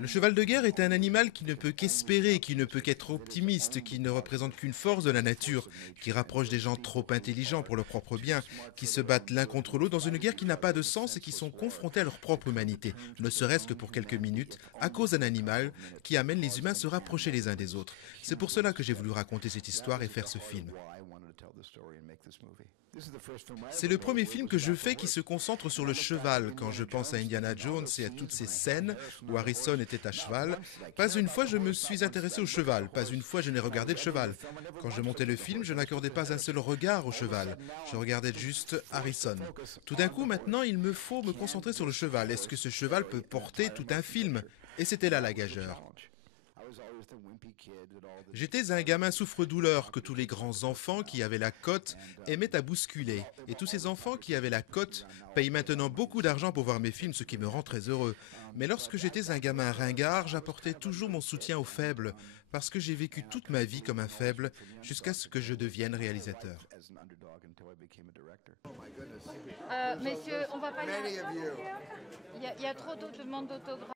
Le cheval de guerre est un animal qui ne peut qu'espérer, qui ne peut qu'être optimiste, qui ne représente qu'une force de la nature, qui rapproche des gens trop intelligents pour leur propre bien, qui se battent l'un contre l'autre dans une guerre qui n'a pas de sens et qui sont confrontés à leur propre humanité, ne serait-ce que pour quelques minutes, à cause d'un animal qui amène les humains à se rapprocher les uns des autres. C'est pour cela que j'ai voulu raconter cette histoire et faire ce film. C'est le premier film que je fais qui se concentre sur le cheval. Quand je pense à Indiana Jones et à toutes ces scènes où Harrison était à cheval, pas une fois je me suis intéressé au cheval, pas une fois je n'ai regardé le cheval. Quand je montais le film, je n'accordais pas un seul regard au cheval. Je regardais juste Harrison. Tout d'un coup, maintenant, il me faut me concentrer sur le cheval. Est-ce que ce cheval peut porter tout un film? Et c'était là la gageure. J'étais un gamin souffre-douleur que tous les grands enfants qui avaient la cote aimaient à bousculer. Et tous ces enfants qui avaient la cote payent maintenant beaucoup d'argent pour voir mes films, ce qui me rend très heureux. Mais lorsque j'étais un gamin ringard, j'apportais toujours mon soutien aux faibles, parce que j'ai vécu toute ma vie comme un faible jusqu'à ce que je devienne réalisateur. Messieurs, on va pas y aller. Il y a trop de demandes d'autographes.